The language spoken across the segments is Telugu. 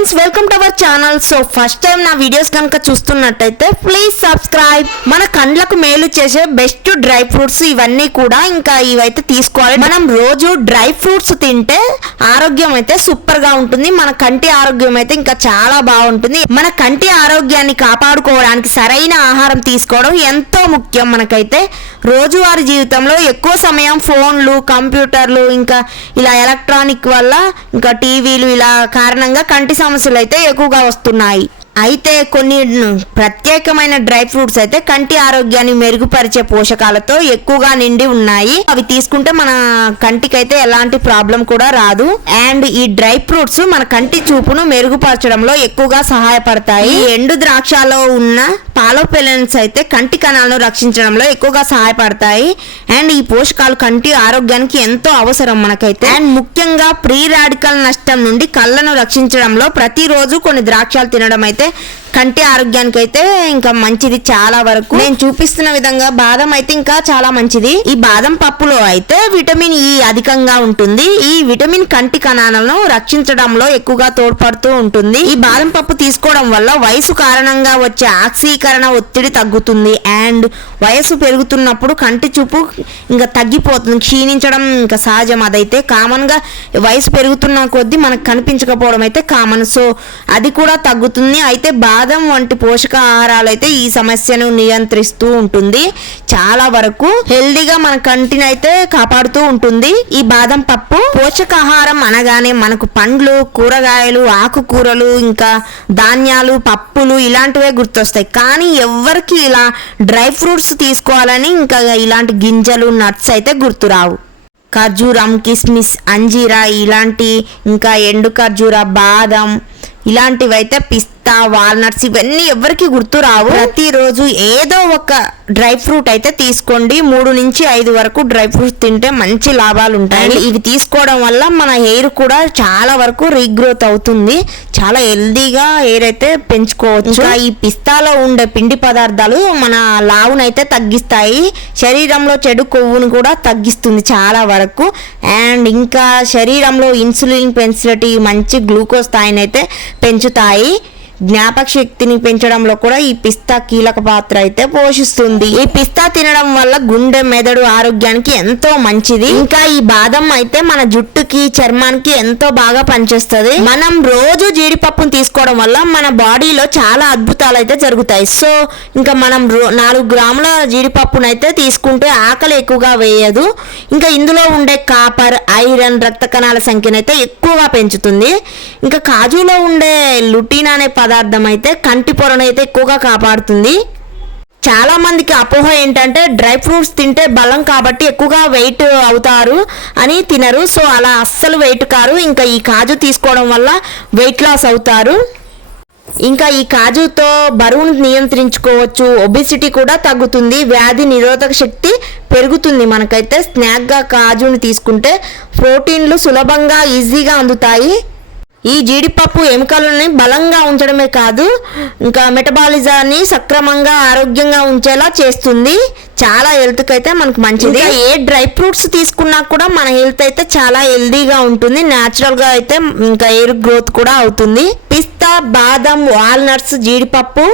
Friends welcome to our channel so first time నా వీడియోస్ కనుక చూస్తున్నట్టయితే ప్లీజ్ సబ్స్క్రైబ్ మన కండ్లకు మేలు చేసే బెస్ట్ డ్రై ఫ్రూట్స్ ఇవన్నీ కూడా ఇంకా ఇవైతే తీసుకోవాలి. మనం రోజు డ్రై ఫ్రూట్స్ తింటే ఆరోగ్యం అయితే సూపర్గా ఉంటుంది. మన కంటి ఆరోగ్యం అయితే ఇంకా చాలా బాగుంటుంది. మన కంటి ఆరోగ్యాన్ని కాపాడుకోవడానికి సరైన ఆహారం తీసుకోవడం ఎంతో ముఖ్యం మనకైతే. రోజువారీ జీవితంలో ఎక్కువ సమయం ఫోన్లు కంప్యూటర్లు ఇంకా ఇలా ఎలక్ట్రానిక్ వల్ల ఇంకా టీవీలు ఇలా కారణంగా కంటి సమస్యలు అయితే ఎక్కువగా వస్తున్నాయి. అయితే కొన్ని ప్రత్యేకమైన డ్రై ఫ్రూట్స్ అయితే కంటి ఆరోగ్యాన్ని మెరుగుపరిచే పోషకాలతో ఎక్కువగా నిండి ఉన్నాయి. అవి తీసుకుంటే మన కంటికి అయితే ఎలాంటి ప్రాబ్లం కూడా రాదు. అండ్ ఈ డ్రై ఫ్రూట్స్ మన కంటి చూపును మెరుగుపరచడంలో ఎక్కువగా సహాయపడతాయి. ఎండు ద్రాక్షలో ఉన్న పాలోపెలెన్స్ అయితే కంటి కణాలను రక్షించడంలో ఎక్కువగా సహాయపడతాయి. అండ్ ఈ పోషకాలు కంటి ఆరోగ్యానికి ఎంతో అవసరం మనకైతే. అండ్ ముఖ్యంగా ప్రీ రాడికల్ నష్టం నుండి కళ్ళను రక్షించడంలో ప్రతిరోజు కొన్ని ద్రాక్షాలు తినడం అయితే కంటి ఆరోగ్యానికి అయితే ఇంకా మంచిది చాలా వరకు. నేను చూపిస్తున్న విధంగా బాదం అయితే ఇంకా చాలా మంచిది. ఈ బాదం పప్పులో అయితే విటమిన్ ఈ అధికంగా ఉంటుంది. ఈ విటమిన్ కంటి కణాలను రక్షించడంలో ఎక్కువగా తోడ్పడుతూ ఉంటుంది. ఈ బాదం పప్పు తీసుకోవడం వల్ల వయసు కారణంగా వచ్చే ఆక్సీకరణ ఒత్తిడి తగ్గుతుంది. అండ్ వయసు పెరుగుతున్నప్పుడు కంటి చూపు ఇంకా తగ్గిపోతుంది. క్షీణించడం ఇంకా సహజం అదైతే. కామన్గా వయసు పెరుగుతున్న కొద్దీ మనకు కనిపించకపోవడం అయితే కామన్. సో అది కూడా తగ్గుతుంది. అయితే బాదం వంటి పోషక ఆహారాలు అయితే ఈ సమస్యను నియంత్రిస్తూ ఉంటుంది. చాలా వరకు హెల్దీగా మన కంటిని అయితే కాపాడుతూ ఉంటుంది. ఈ బాదం పప్పు పోషకాహారం అనగానే మనకు పండ్లు కూరగాయలు ఆకుకూరలు ఇంకా ధాన్యాలు పప్పులు ఇలాంటివే గుర్తొస్తాయి. కానీ ఎవరికి ఇలా డ్రై ఫ్రూట్స్ తీసుకోవాలని ఇంకా ఇలాంటి గింజలు నట్స్ అయితే గుర్తురావు. ఖర్జూరం కిస్మిస్ అంజీరా ఇలాంటి ఇంకా ఎండు ఖర్జూర బాదం ఇలాంటివైతే పిస్త వాల్నట్స్ ఇవన్నీ ఎవరికి గుర్తు రావు. ప్రతిరోజు ఏదో ఒక డ్రై ఫ్రూట్ అయితే తీసుకోండి. మూడు నుంచి ఐదు వరకు డ్రై ఫ్రూట్స్ తింటే మంచి లాభాలు ఉంటాయి ఇవి తీసుకోవడం వల్ల మన హెయిర్ కూడా చాలా వరకు రీగ్రోత్ అవుతుంది. చాలా హెల్దీగా హెయిర్ అయితే పెంచుకోవచ్చు. ఈ పిస్తాలో ఉండే పిండి పదార్థాలు మన లావునైతే తగ్గిస్తాయి. శరీరంలో చెడు కొవ్వును కూడా తగ్గిస్తుంది చాలా వరకు. అండ్ ఇంకా శరీరంలో ఇన్సులిన్ పెంచినటి మంచి గ్లూకోజ్ స్థాయిని అయితే పెంచుతాయి. జ్ఞాపక శక్తిని పెంచడంలో కూడా ఈ పిస్తా కీలక పాత్ర అయితే పోషిస్తుంది. ఈ పిస్తా తినడం వల్ల గుండె మెదడు ఆరోగ్యానికి ఎంతో మంచిది. ఇంకా ఈ బాదం అయితే మన జుట్టుకి చర్మానికి ఎంతో బాగా పనిచేస్తుంది. మనం రోజు జీడిపప్పును తీసుకోవడం వల్ల మన బాడీలో చాలా అద్భుతాలు అయితే జరుగుతాయి. సో ఇంకా మనం రో- నాలుగు గ్రాముల జీడిపప్పును అయితే తీసుకుంటే ఆకలి ఎక్కువగా వేయదు. ఇంకా ఇందులో ఉండే కాపర్ ఐరన్ రక్త కణాల సంఖ్యనైతే ఎక్కువగా పెంచుతుంది. ఇంకా కాజులో ఉండే లుటీన్ అనే పదార్థం అయితే కంటి పొరను అయితే ఎక్కువగా కాపాడుతుంది. చాలా మందికి అపోహ ఏంటంటే డ్రై ఫ్రూట్స్ తింటే బలం కాబట్టి ఎక్కువగా వెయిట్ అవుతారు అని తినరు. సో అలా అస్సలు వెయిట్ కారు. ఇంకా ఈ కాజు తీసుకోవడం వల్ల వెయిట్ లాస్ అవుతారు. ఇంకా ఈ కాజుతో బరువును నియంత్రించుకోవచ్చు. ఒబిసిటీ కూడా తగ్గుతుంది. వ్యాధి నిరోధక శక్తి పెరుగుతుంది మనకైతే. స్నాక్గా కాజుని తీసుకుంటే ప్రోటీన్లు సులభంగా ఈజీగా అందుతాయి. ఈ జీడిపప్పు ఎముకలని బలంగా ఉంచడమే కాదు ఇంకా మెటబాలిజాన్ని సక్రమంగా ఆరోగ్యంగా ఉంచేలా చేస్తుంది. చాలా హెల్త్కి అయితే మనకు మంచిది. ఏ డ్రై ఫ్రూట్స్ తీసుకున్నా కూడా మన హెల్త్ అయితే చాలా హెల్దీగా ఉంటుంది. న్యాచురల్గా అయితే ఇంకా ఎయిర్ గ్రోత్ కూడా అవుతుంది. పిస్తా బాదం వాల్నట్స్ జీడిపప్పు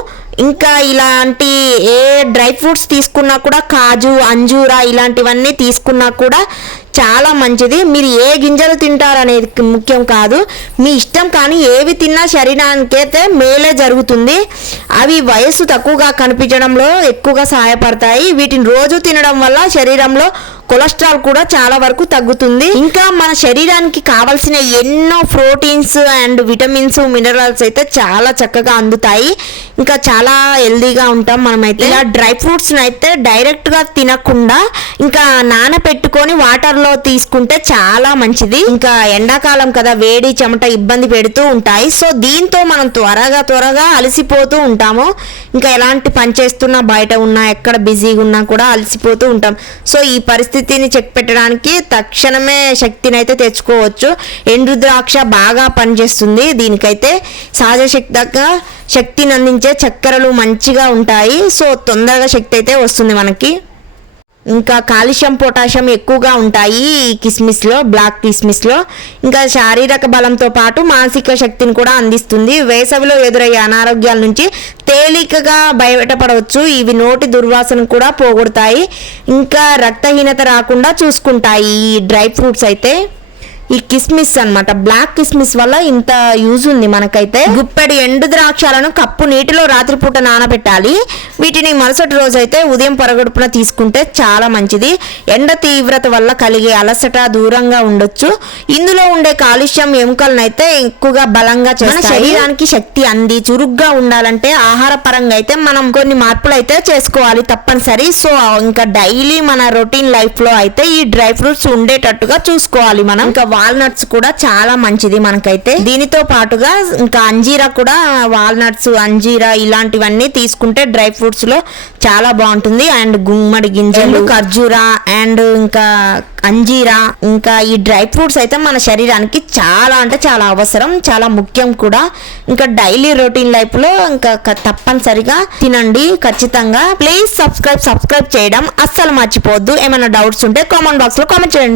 ఇంకా ఇలాంటి ఏ డ్రై ఫ్రూట్స్ తీసుకున్నా కూడా కాజు అంజూరా ఇలాంటివన్నీ తీసుకున్నా కూడా చాలా మంచిది. మీరు ఏ గింజలు తింటారు అనేది ముఖ్యం కాదు. మీ ఇష్టం కానీ ఏవి తిన్నా శరీరానికైతే మేలే జరుగుతుంది. అవి వయస్సు తక్కువగా కనిపించడంలో ఎక్కువగా సహాయపడతాయి. వీటిని రోజు తినడం వల్ల శరీరంలో కొలెస్ట్రాల్ కూడా చాలా వరకు తగ్గుతుంది. ఇంకా మన శరీరానికి కావాల్సిన ఎన్నో ప్రోటీన్స్ అండ్ విటమిన్స్ మినరల్స్ అయితే చాలా చక్కగా అందుతాయి. ఇంకా చాలా హెల్దీగా ఉంటాం మనమైతే. ఇలా డ్రై ఫ్రూట్స్ అయితే డైరెక్ట్గా తినకుండా ఇంకా నానపెట్టుకొని వాటర్లో తీసుకుంటే చాలా మంచిది. ఇంకా ఎండాకాలం కదా వేడి చెమట ఇబ్బంది పెడుతూ ఉంటాయి. సో దీంతో మనం త్వరగా త్వరగా అలసిపోతూ ఉంటాము. ఇంకా ఎలాంటి పని చేస్తున్నా బయట ఉన్నా ఎక్కడ బిజీగా ఉన్నా కూడా అలసిపోతూ ఉంటాం. సో ఈ పరిస్థితి పరిస్థితిని చెక్ పెట్టడానికి తక్షణమే శక్తిని అయితే తెచ్చుకోవచ్చు. ఎండుద్రాక్ష బాగా పనిచేస్తుంది. దీనికైతే సహజ శక్తిగా శక్తిని అందించే చక్కెరలు మంచిగా ఉంటాయి. సో తొందరగా శక్తి అయితే వస్తుంది మనకి. ఇంకా కాల్షియం పొటాషియం ఎక్కువగా ఉంటాయి ఈ కిస్మిస్లో బ్లాక్ కిస్మిస్లో. ఇంకా శారీరక బలంతో పాటు మానసిక శక్తిని కూడా అందిస్తుంది. వేసవిలో ఎదురయ్యే అనారోగ్యాల నుంచి తేలికగా బయటపడవచ్చు. ఇవి నోటి దుర్వాసన కూడా పోగొడతాయి. ఇంకా రక్తహీనత రాకుండా చూసుకుంటాయి ఈ డ్రై ఫ్రూట్స్ అయితే. ఈ కిస్మిస్ అన్నమాట. బ్లాక్ కిస్మిస్ వల్ల ఇంత యూజ్ ఉంది మనకైతే. గుప్పెడు ఎండు ద్రాక్షాలను కప్పు నీటిలో రాత్రిపూట నానబెట్టాలి. వీటిని మరుసటి రోజు అయితే ఉదయం పొరగడుపున తీసుకుంటే చాలా మంచిది. ఎండ తీవ్రత వల్ల కలిగే అలసట దూరంగా ఉండొచ్చు. ఇందులో ఉండే కాలుష్యం ఎముకలను అయితే ఎక్కువగా బలంగా చేస్తాయి. శరీరానికి శక్తి అంది. చురుగ్గా ఉండాలంటే ఆహార పరంగా అయితే మనం కొన్ని మార్పులు అయితే చేసుకోవాలి తప్పనిసరి. సో ఇంకా డైలీ మన రొటీన్ లైఫ్లో అయితే ఈ డ్రై ఫ్రూట్స్ ఉండేటట్టుగా చూసుకోవాలి మనం. ఇంకా వాల్నట్స్ కూడా చాలా మంచిది మనకైతే. దీనితో పాటుగా ఇంకా అంజీరా కూడా వాల్నట్స్ అంజీరా ఇలాంటివన్నీ తీసుకుంటే డ్రై ఫ్రూట్స్లో చాలా బాగుంటుంది. అండ్ గుమ్మడి గింజలు ఖర్జూరా అండ్ ఇంకా అంజీరా ఇంకా ఈ డ్రై ఫ్రూట్స్ అయితే మన శరీరానికి చాలా అంటే చాలా అవసరం చాలా ముఖ్యం కూడా. ఇంకా డైలీ రొటీన్ లైఫ్లో ఇంకా తప్పనిసరిగా తినండి ఖచ్చితంగా. ప్లీజ్ సబ్స్క్రైబ్ సబ్స్క్రైబ్ చేయడం అస్సలు మర్చిపోవద్దు. ఏమైనా డౌట్స్ ఉంటే కామెంట్ బాక్స్లో కామెంట్ చేయండి.